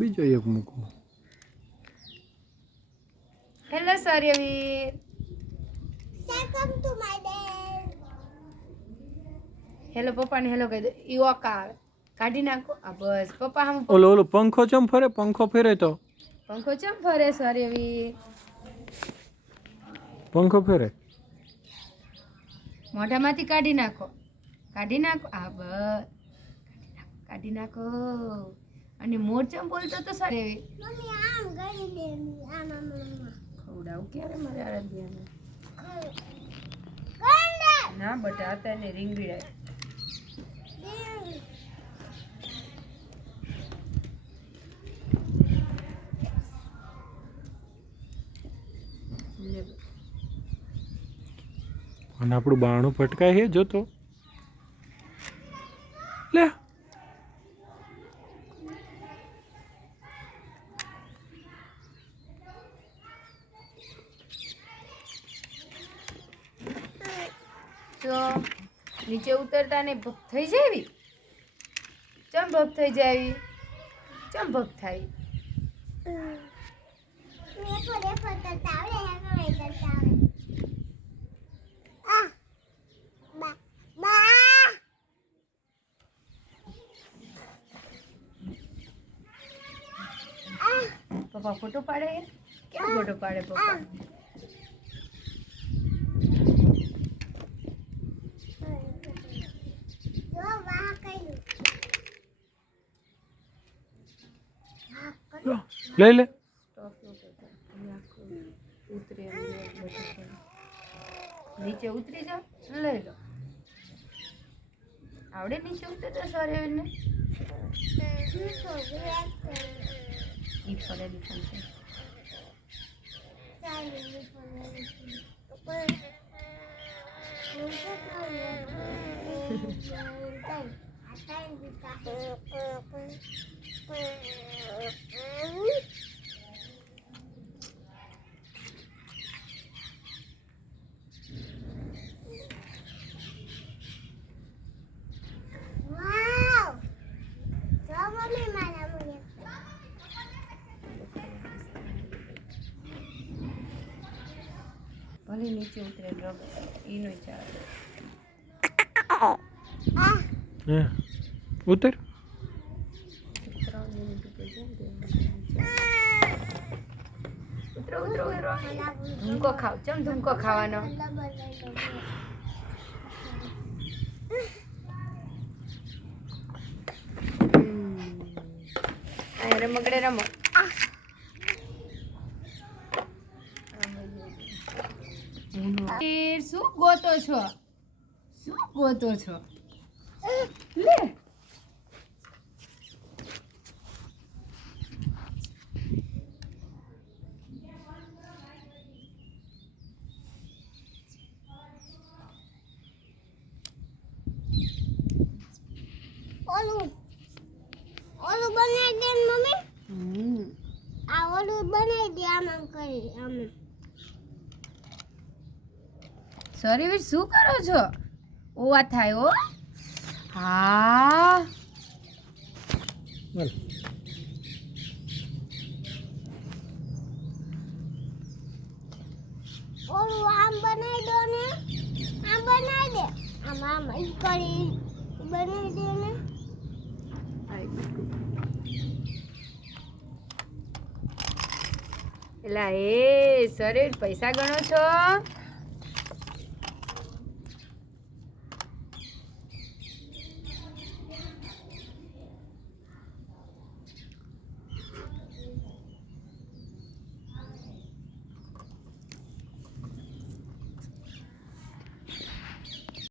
બીજો એક મૂકું. Hello Suryavir, welcome to my day. Hello પપ્પાને હેલો કહી દો. ઈ ઓકા આવે કાઢી નાખો. આ બસ પપ્પા હમ ઓલો પંખો ચમ ફરે, પંખો ફેરે તો પંખો ચમ ફરે સૂર્યવીર? પંખો ફેરે. મોઢામાંથી કાઢી નાખો, કાઢી નાખો. આ બસ કાઢી નાખો. અને મોર ચમ બોલતો તો સૂર્યવીર? મમ્મી આમ કરી દે, આમ આમ ખવડાવું ક્યારે મારે આરાધ્યાને? ગંડે ના બટા અત્યારે રીંગડી અને આપણું બાણું ફટકાય છે જોતો લે. તો નીચે ઉતરતા ને ભગ થઈ જાવી. ચમ ભગ થઈ જાવી? ચમ ભગ થાય? મેં ફોડે ફોડતા આવડે, હેકડે કરતા આવડે. આ બા બા પપ્પા ફોટો પાડે? કેમ ફોટો પાડે પપ્પા? જો વાહ કર્યું. લઈ લે. ઉતરે નીચે ઉતરી જાઓ, લઈ લો. આવડે નીચે ઉતરતા સૂર્યવીરને? ઈ ફરેલી પણ છે. વાવ જો મમ્મી મારા મુએ ભલે નીચે ઉતરે રગ ઈનો ચાલે. હે ઉતર. ઉતરો ઉતરો ઉતરો. ધૂમકો ખાવ. ચમ ધૂમકો ખાવાનો? આ રમકડે રમો. શું ગોતો છો? શું ગોતો છો? લે ઓલું ઓલું બનાવી દે ને મમ્મી. આ ઓલું બનાવી દે, આમ આમ કરી આમ. સૂર્યવીર શું કરો છો? ઓવા થાય હો. હા ઓલું આમ બનાવી દો ને, આમ બનાવી દે, આમ આમ ઈ કરી બનાવી દે ને. એલા એ સૂર્યવીર પૈસા ગણો છો?